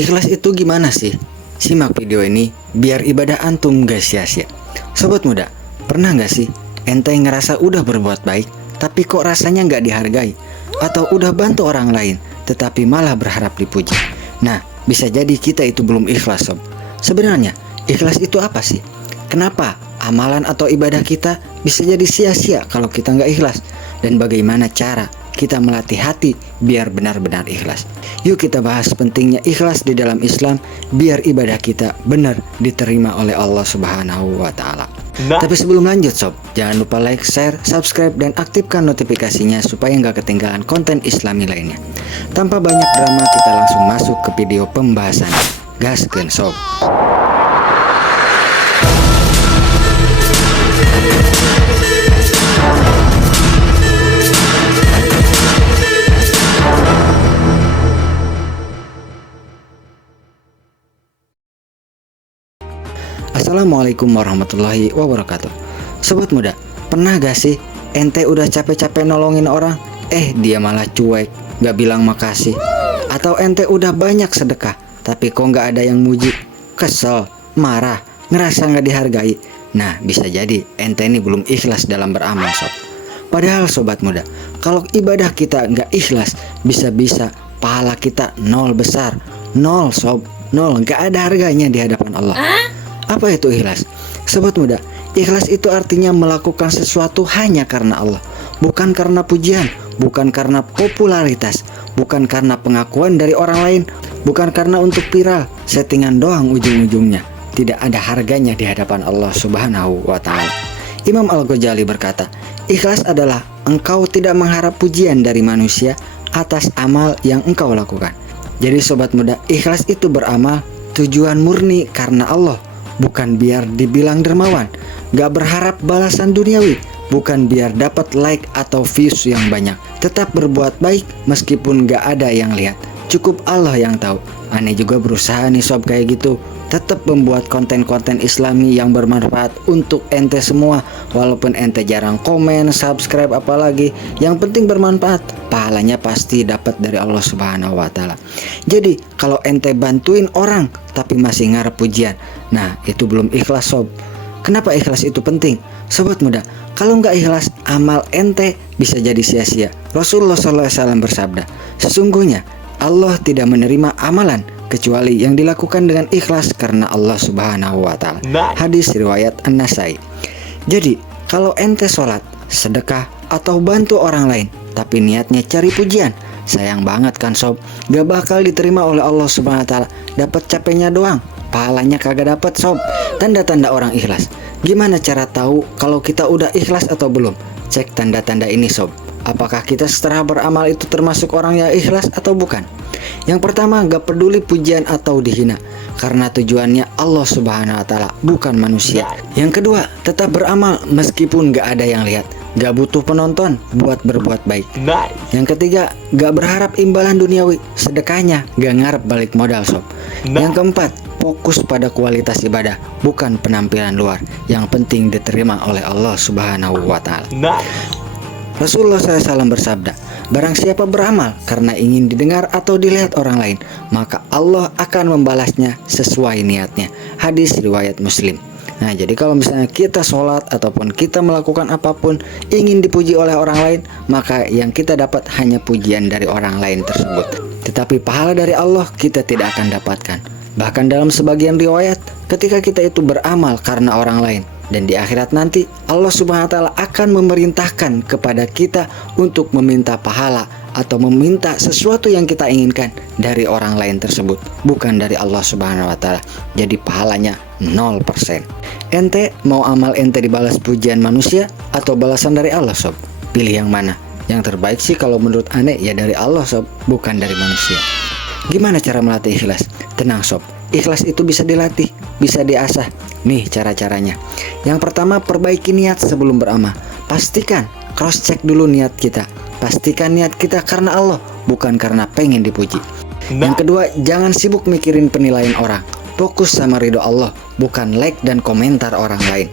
Ikhlas itu gimana sih? Simak video ini biar ibadah antum gak sia-sia. Sobat muda, pernah gak sih ente ngerasa udah berbuat baik tapi kok rasanya gak dihargai? Atau udah bantu orang lain tetapi malah berharap dipuji? Nah, bisa jadi kita itu belum ikhlas sob. Sebenarnya ikhlas itu apa sih? Kenapa amalan atau ibadah kita bisa jadi sia-sia kalau kita gak ikhlas? Dan bagaimana cara kita melatih hati biar benar-benar ikhlas? Yuk kita bahas pentingnya ikhlas di dalam Islam biar ibadah kita benar diterima oleh Allah Subhanahu wa Ta'ala. Tapi sebelum lanjut sob, jangan lupa like, share, subscribe, dan aktifkan notifikasinya supaya nggak ketinggalan konten Islami lainnya. Tanpa banyak drama, kita langsung masuk ke video pembahasannya. Gaskeun sob. Assalamualaikum warahmatullahi wabarakatuh. Sobat muda, pernah gak sih ente udah capek-capek nolongin orang, dia malah cuek, gak bilang makasih? Atau ente udah banyak sedekah, tapi kok gak ada yang muji? Kesel, marah, ngerasa gak dihargai? Nah, bisa jadi ente ini belum ikhlas dalam beramal sob. Padahal sobat muda, kalau ibadah kita gak ikhlas, bisa-bisa pahala kita nol besar. Nol sob, nol, gak ada harganya di hadapan Allah. Apa itu ikhlas? Sobat muda, ikhlas itu artinya melakukan sesuatu hanya karena Allah, bukan karena pujian, bukan karena popularitas, bukan karena pengakuan dari orang lain, bukan karena untuk viral, settingan doang ujung-ujungnya. Tidak ada harganya di hadapan Allah Subhanahu wa Ta'ala. Imam Al-Ghazali berkata, ikhlas adalah engkau tidak mengharap pujian dari manusia atas amal yang engkau lakukan. Jadi sobat muda, ikhlas itu beramal tujuan murni karena Allah, bukan biar dibilang dermawan, gak berharap balasan duniawi, bukan biar dapat like atau views yang banyak. Tetap berbuat baik meskipun gak ada yang lihat, cukup Allah yang tahu. Aneh juga berusaha nih sob kayak gitu, tetap membuat konten-konten Islami yang bermanfaat untuk ente semua. Walaupun ente jarang komen, subscribe, apalagi yang penting bermanfaat, pahalanya pasti dapat dari Allah Subhanahu wa Ta'ala. Jadi kalau ente bantuin orang tapi masih ngarep pujian, nah itu belum ikhlas sob. Kenapa ikhlas itu penting? Sobat muda, kalau nggak ikhlas, amal ente bisa jadi sia-sia. Rasulullah SAW bersabda, sesungguhnya Allah tidak menerima amalan kecuali yang dilakukan dengan ikhlas karena Allah Subhanahu wa Ta'ala. Hadis riwayat An-Nasai. Jadi kalau ente sholat, sedekah, atau bantu orang lain tapi niatnya cari pujian, sayang banget kan sob, gak bakal diterima oleh Allah Subhanahu wa Ta'ala. Dapat capeknya doang, pahalanya kagak dapat sob. Tanda-tanda orang ikhlas. Gimana cara tahu kalau kita udah ikhlas atau belum? Cek tanda-tanda ini sob. Apakah kita setelah beramal itu termasuk orang yang ikhlas atau bukan? Yang pertama, gak peduli pujian atau dihina, karena tujuannya Allah Subhanahu wa Ta'ala, bukan manusia. Yang kedua, tetap beramal meskipun gak ada yang lihat, gak butuh penonton buat berbuat baik. Yang ketiga, gak berharap imbalan duniawi, sedekahnya gak ngarep balik modal sob. Yang keempat, fokus pada kualitas ibadah, bukan penampilan luar. Yang penting diterima oleh Allah Subhanahu wa Ta'ala. Rasulullah SAW bersabda, barang siapa beramal karena ingin didengar atau dilihat orang lain, maka Allah akan membalasnya sesuai niatnya. Hadis riwayat Muslim. Nah, jadi kalau misalnya kita sholat ataupun kita melakukan apapun ingin dipuji oleh orang lain, maka yang kita dapat hanya pujian dari orang lain tersebut. Tetapi pahala dari Allah kita tidak akan dapatkan. Bahkan dalam sebagian riwayat, ketika kita itu beramal karena orang lain, dan di akhirat nanti Allah Subhanahu wa Ta'ala akan memerintahkan kepada kita untuk meminta pahala atau meminta sesuatu yang kita inginkan dari orang lain tersebut, bukan dari Allah Subhanahu wa Ta'ala. Jadi pahalanya 0%. Ente mau amal ente dibalas pujian manusia atau balasan dari Allah sob? Pilih yang mana? Yang terbaik sih kalau menurut aneh ya dari Allah sob, bukan dari manusia. Gimana cara melatih ikhlas? Tenang sob, ikhlas itu bisa dilatih, bisa diasah. Nih cara-caranya. Yang pertama, perbaiki niat sebelum beramal. Pastikan, cross check dulu niat kita. Pastikan niat kita karena Allah, bukan karena pengen dipuji. Yang kedua, jangan sibuk mikirin penilaian orang. Fokus sama ridho Allah, bukan like dan komentar orang lain.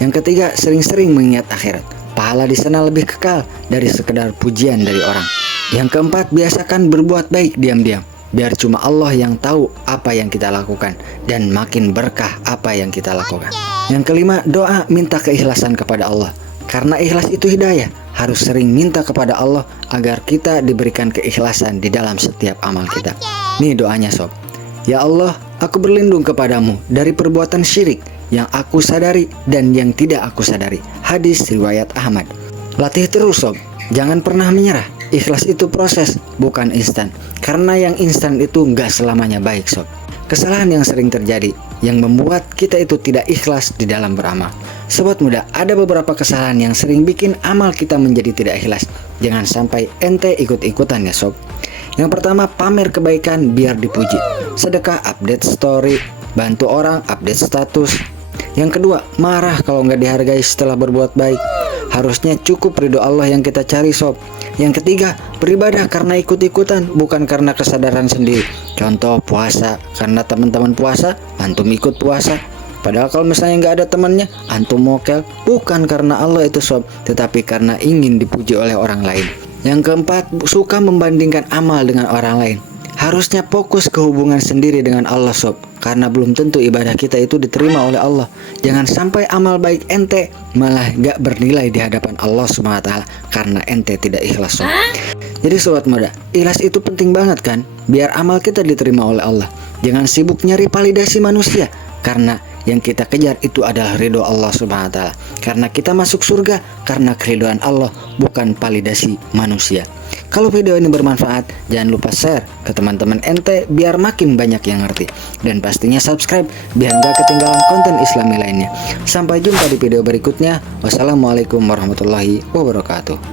Yang ketiga, sering-sering mengingat akhirat. Pahala di sana lebih kekal dari sekedar pujian dari orang. Yang keempat, biasakan berbuat baik diam-diam. biar cuma Allah yang tahu apa yang kita lakukan, dan makin berkah apa yang kita lakukan. Yang kelima, doa minta keikhlasan kepada Allah. Karena ikhlas itu hidayah, harus sering minta kepada Allah agar kita diberikan keikhlasan di dalam setiap amal kita. Nih doanya sob. Ya Allah, aku berlindung kepadamu dari perbuatan syirik yang aku sadari dan yang tidak aku sadari. Hadis riwayat Ahmad. Latih terus sob, jangan pernah menyerah. Ikhlas itu proses, bukan instan. Karena yang instan itu nggak selamanya baik sob. Kesalahan yang sering terjadi yang membuat kita itu tidak ikhlas di dalam beramal. Sobat muda, ada beberapa kesalahan yang sering bikin amal kita menjadi tidak ikhlas. Jangan sampai ente ikut-ikutan ya sob. Yang pertama, pamer kebaikan biar dipuji. Sedekah, update story, bantu orang, update status. Yang kedua, marah kalau nggak dihargai setelah berbuat baik. Harusnya cukup ridho Allah yang kita cari sob. Yang ketiga, beribadah karena ikut-ikutan, bukan karena kesadaran sendiri. Contoh puasa, karena teman-teman puasa, antum ikut puasa. Padahal kalau misalnya nggak ada temannya, antum mokel. Bukan karena Allah itu sob, tetapi karena ingin dipuji oleh orang lain. Yang keempat, suka membandingkan amal dengan orang lain. Harusnya fokus ke hubungan sendiri dengan Allah sob, karena belum tentu ibadah kita itu diterima oleh Allah. Jangan sampai amal baik ente malah gak bernilai di hadapan Allah SWT karena ente tidak ikhlas sob. Jadi sobat muda, ikhlas itu penting banget kan, biar amal kita diterima oleh Allah. Jangan sibuk nyari validasi manusia, karena yang kita kejar itu adalah ridho Allah SWT. Karena kita masuk surga karena keridhaan Allah, bukan validasi manusia. Kalau video ini bermanfaat, jangan lupa share ke teman-teman ente biar makin banyak yang ngerti. Dan pastinya subscribe biar gak ketinggalan konten Islami lainnya. Sampai jumpa di video berikutnya. Wassalamualaikum warahmatullahi wabarakatuh.